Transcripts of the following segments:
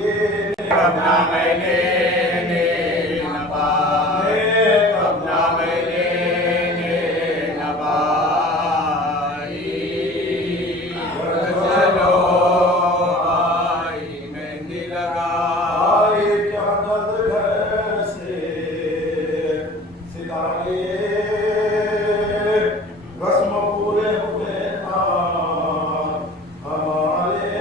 कब ना मैंने न पाए, कब ना मैंने न पाई। चलो आई मेहंदी लगाई, क्या दर्द घर से सितारे रस्म पूरे हुए ना हमारे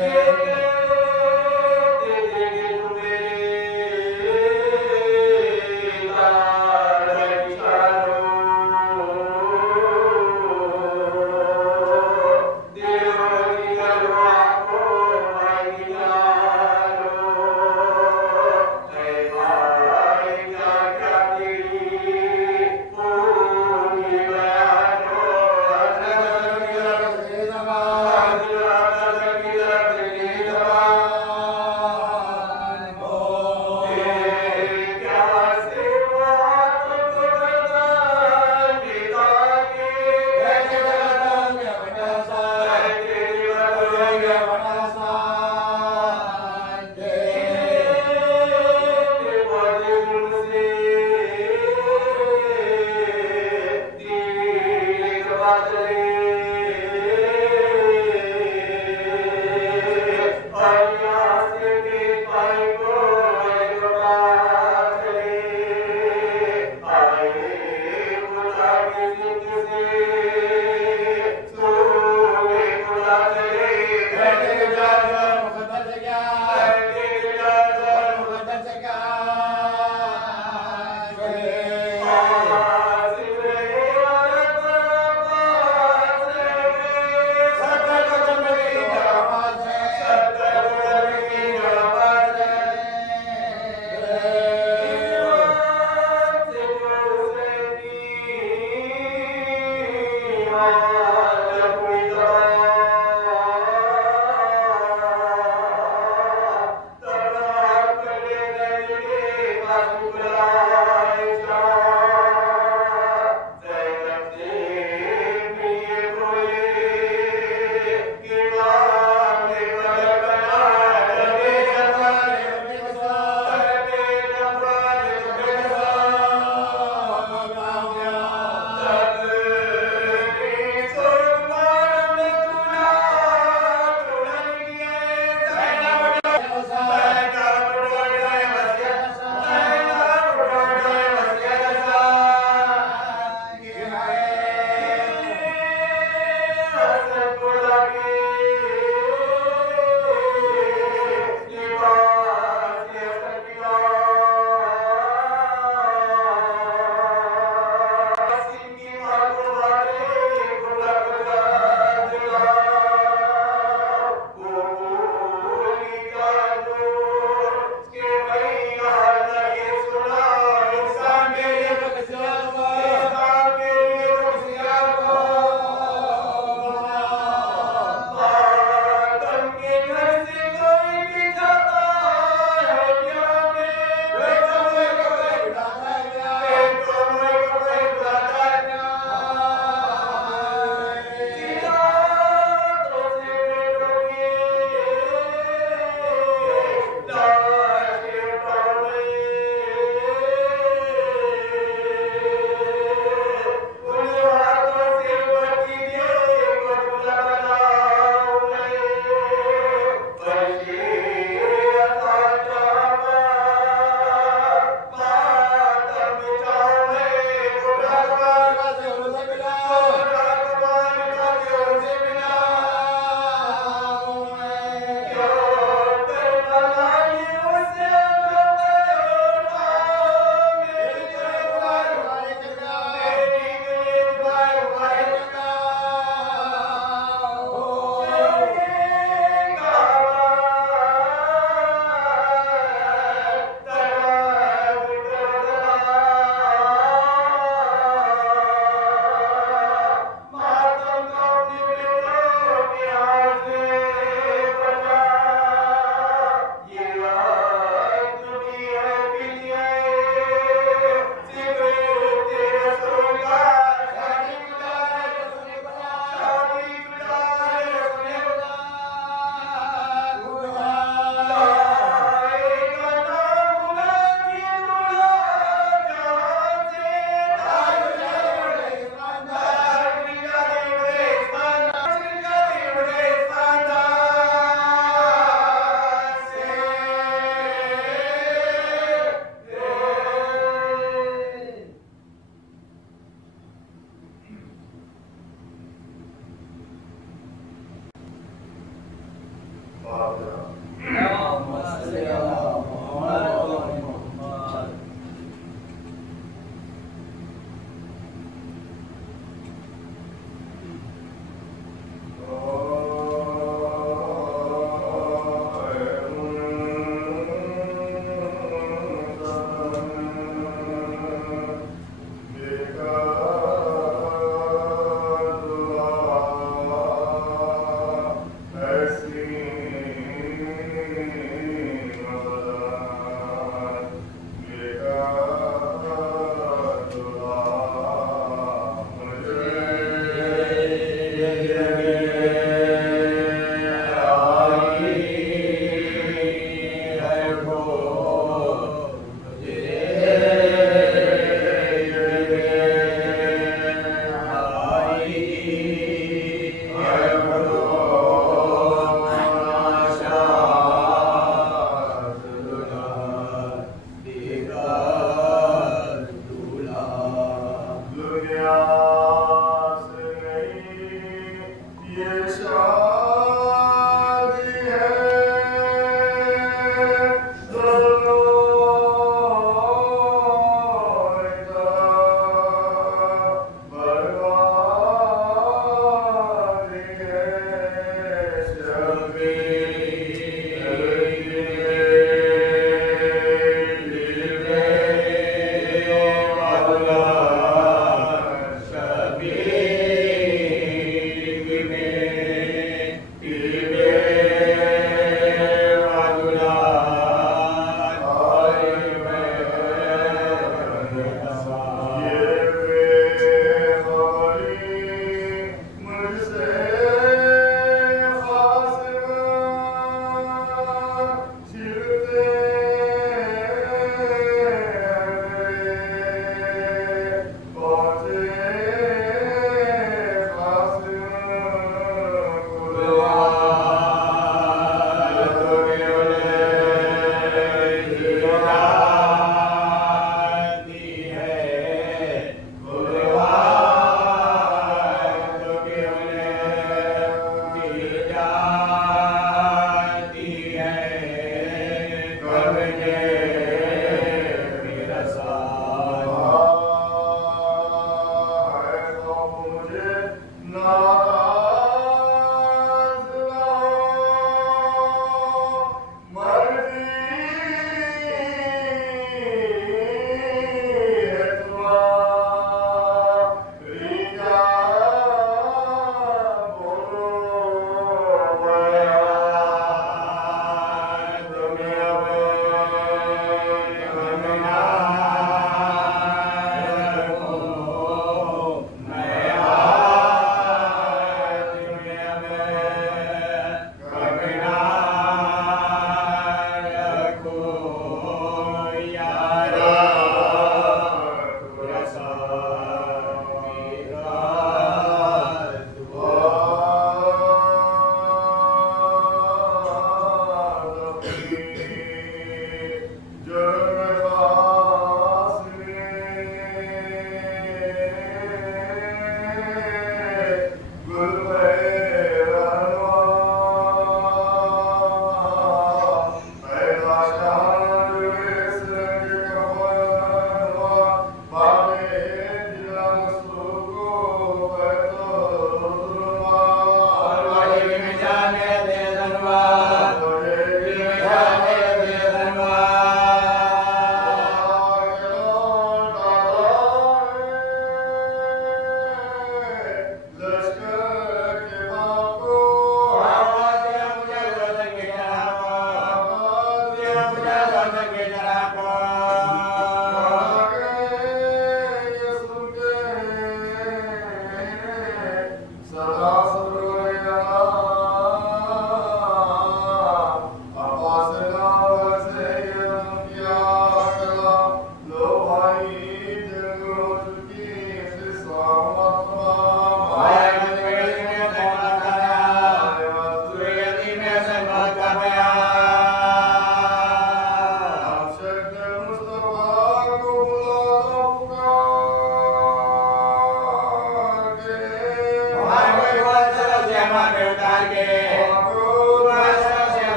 Yeah.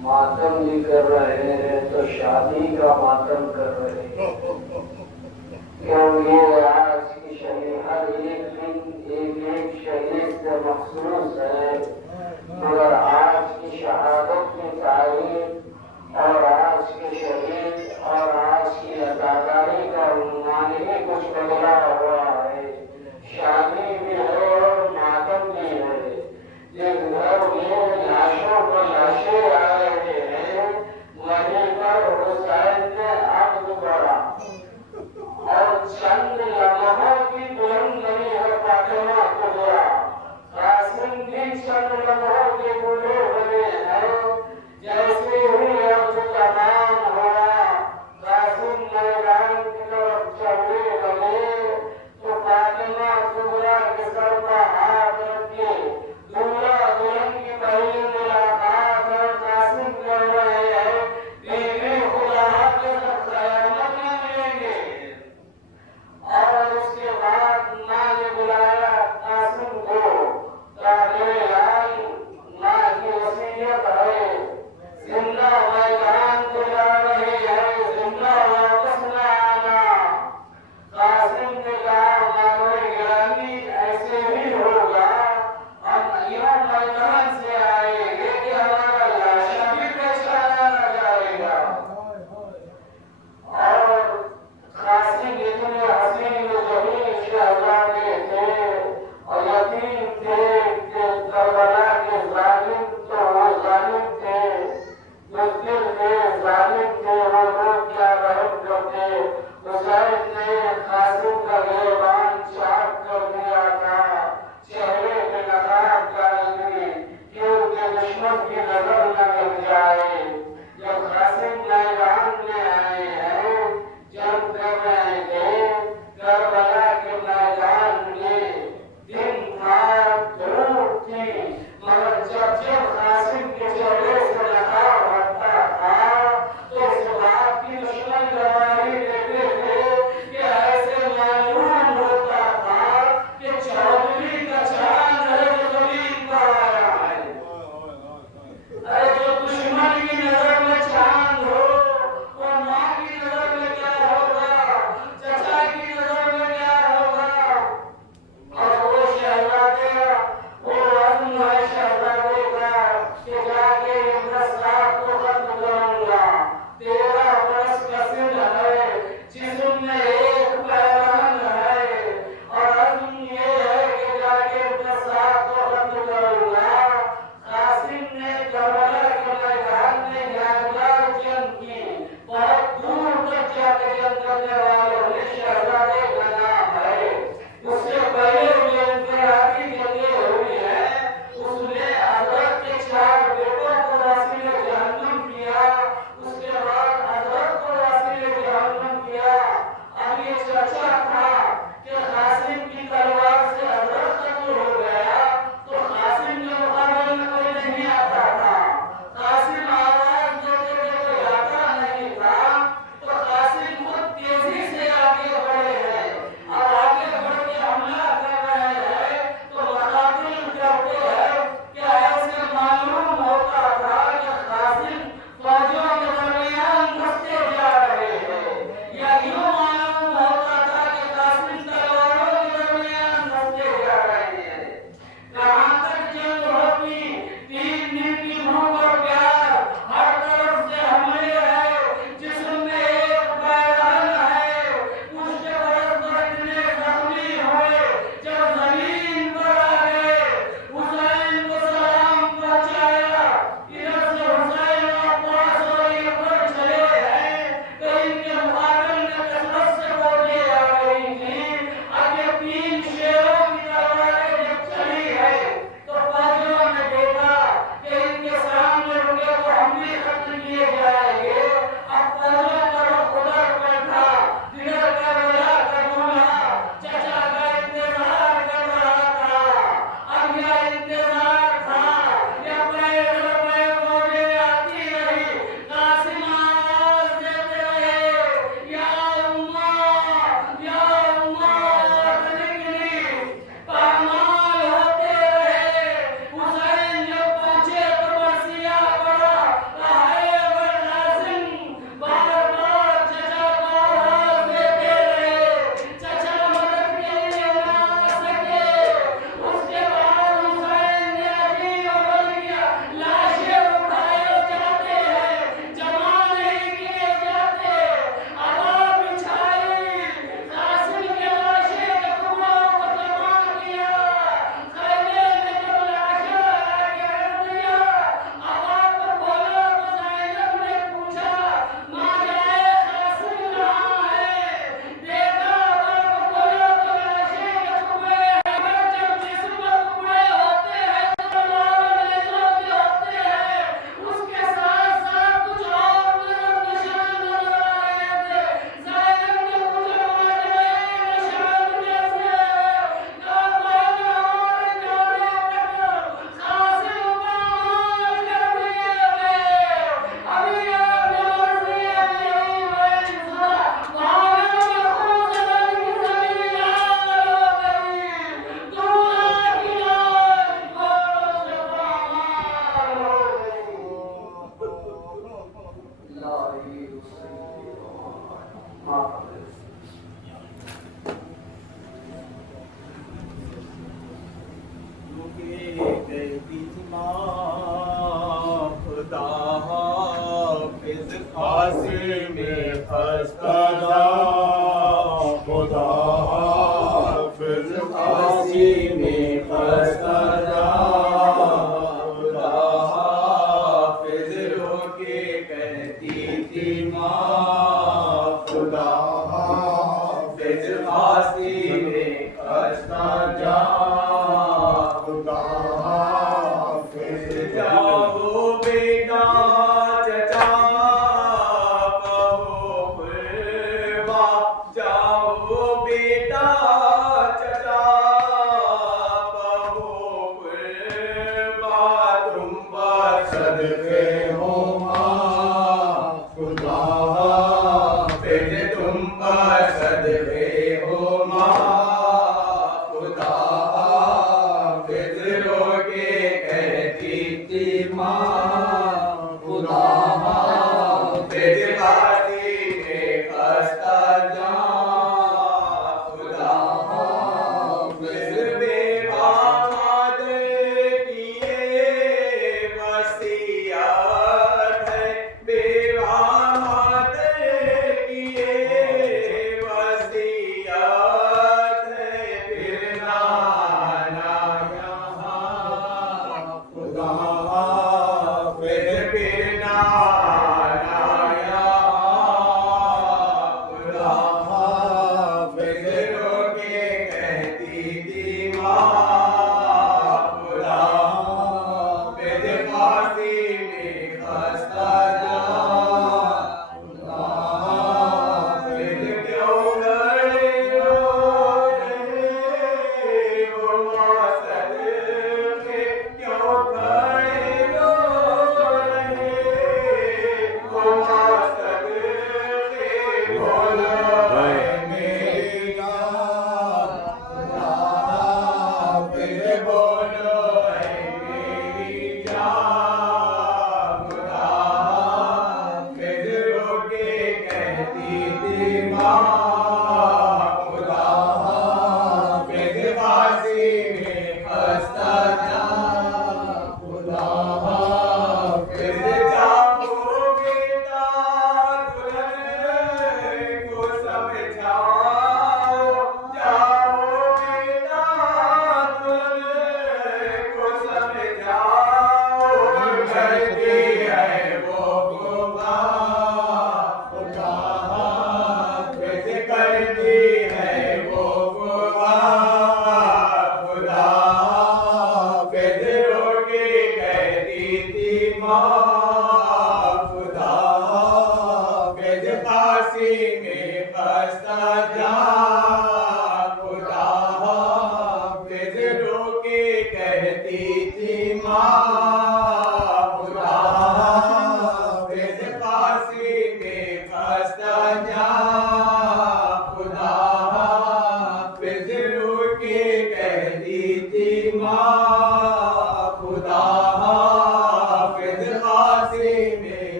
मातम भी कर रहे हैं तो शादी का मातम कर रहे हैं, क्योंकि आज की शहीद हर एक दिन एक शहीद से मखसूस है, मगर आज की शहादत की तारीख और आज के शहीद और आज की अदाकारी का मान ही कुछ बदला हुआ है। शादी भी है और मातम भी है। जिस घर में लाशों पर लाशें आ रहे हैं, वहीं पर हुसैन ने अब्द पड़ा और चंद लम्हों की बुलंद नहीं है फातिमा कुबरा। कासिम भी चंद लम्हों के बूढ़े बने हैं। जैसे ही अब्द तमाम हुआ, कासिम मैदान की तरफ चलने लगे तो फातिमा कुबरा के सर पर हाथ रख के दूल्हा दुल्हन की पहली मुलाकात और कासिम कर रहे हैं, बीवी खुदा के क़यामत में मिलेंगे। और उसके बाद माँ ने बुलाया कासिम को, मेरे लाल, माँ की वसीयत है, जिंदा मैदान को जा रही है, जिंदा वापस न आना। कासिम ने कहा, मामले गिरानी ऐसे ही होगा, हम यहाँ मैदान से आएंगे कि हमारा लाशा भी पहचाना जाएगा। और कासिम इतने हसीन जमीन शहजादे थे और यतीम थे कि करबला के जालिम तो वो जालिम थे, मुश्किल थे, जालिम थे, वो लोग क्या रहम करते। हुसैन ने कासिम का गिरबान चाक कर दिया था, चेहरे पे नकाब डाल दी कि उनके दुश्मन की नजर न लग जाए। जब कासिम मैदान में आए हैं, जंग कर रहे थे करबला के मैदान में, दिन था, धूप थी, मगर जब जब कासिम के चेहरे से नकाब हटता था तो इस बात की दुश्मन गवाही देते थे कि ऐसे मालूम होता था कि चौधरी का चांद है जो जमीन पर आया है। अरे जो दुश्मन की नजर में चांद हो, वो माँ की नजर में क्या होगा, चचा की नजर में क्या होगा। और वो शहजादे, वो अज़्म है शहजादे का कि जाके इन 10 लाख को खत्म करूंगा। 13 बरस का सिंह है, जिस्म में एक पहलवान है, और अज़्म ये है कि जाके 10 लाख को खत्म करूंगा। कासिम ने करबला के मैदान में यादगार जंग की, बहुत दूर तक जाके जंग करने वालों ने शहजादे का नाम है। उससे पहले जो इनफरादी जंगें हुई है, उसने हज़रत के 4 बेटों को वसीले जहन्नम किया, उसके बाद हज़रत को वसीले जहन्नम किया। अब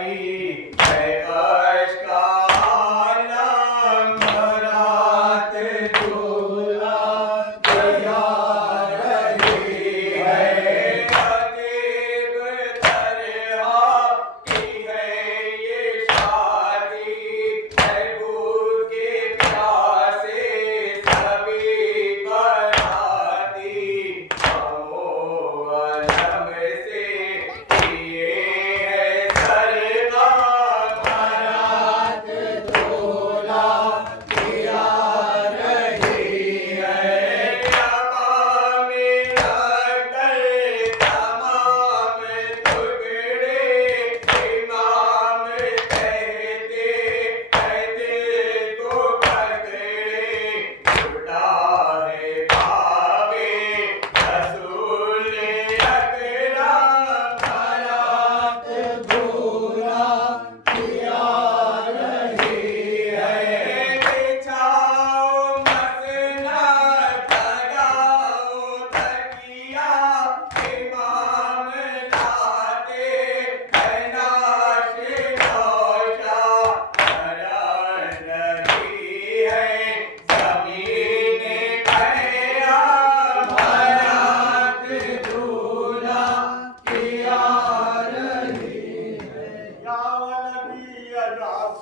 Hari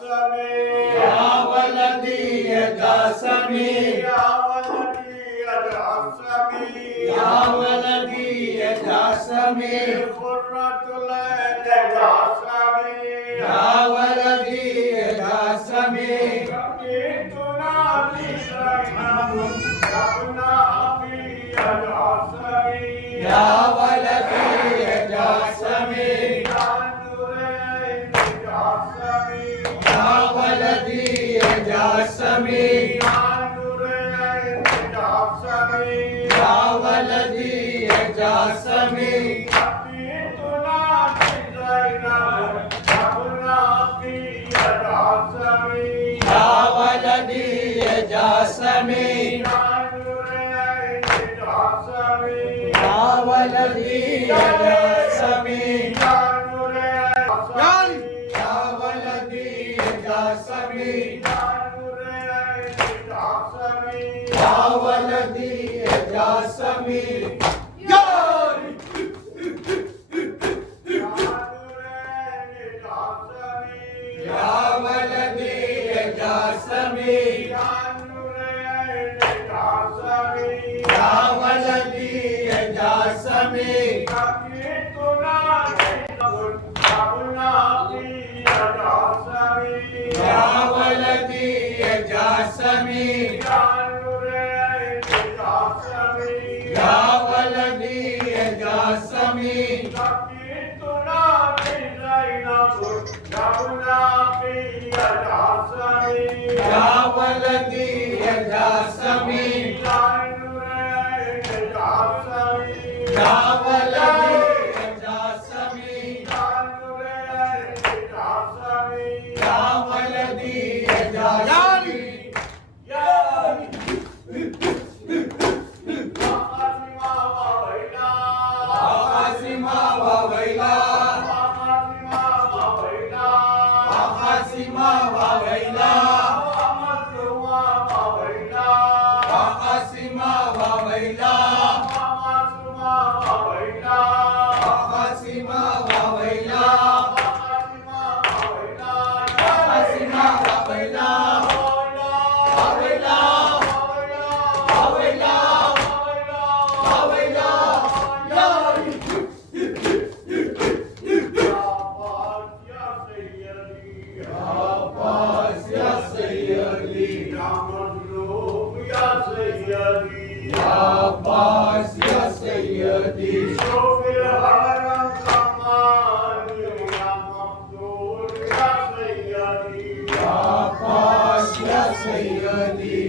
يا ولدي جاسمي يا ولدي جاسمي يا ولدي جاسمي قرة العين جاسمي يا ولدي جاسمي ربيتنا في زينب ربنا في جاسمي يا ولدي جاسمي يا نورين جاسمي يا ولدي جاسمي يا نورين جاسمي يا ولدي جاسمي ربيتنا في زينب ربنا في جاسمي يا ولدي جاسمي يا نورين جاسمي يا ولدي جاسمي يا نورين يا ولدي جاسمي يا ولدي جاسمي يا ولدي جاسمي يا ولدي جاسمي يا ولدي جاسمي يا ولدي جاسمي يا ولدي جاسمي يا ولدي جاسمي يا ولدي جاسمي وقاسما وويلا وقاسما وويلا وقاسما وويلا وقاسما وويلا وقاسما وويلا وويلا وويلا وويلا يا عباس يا سيدي يا مظلوم يا سيدي يا عباس يا سيدي شوف الهرم كمان يا مقتول يا سيدي يا عباس يا سيدي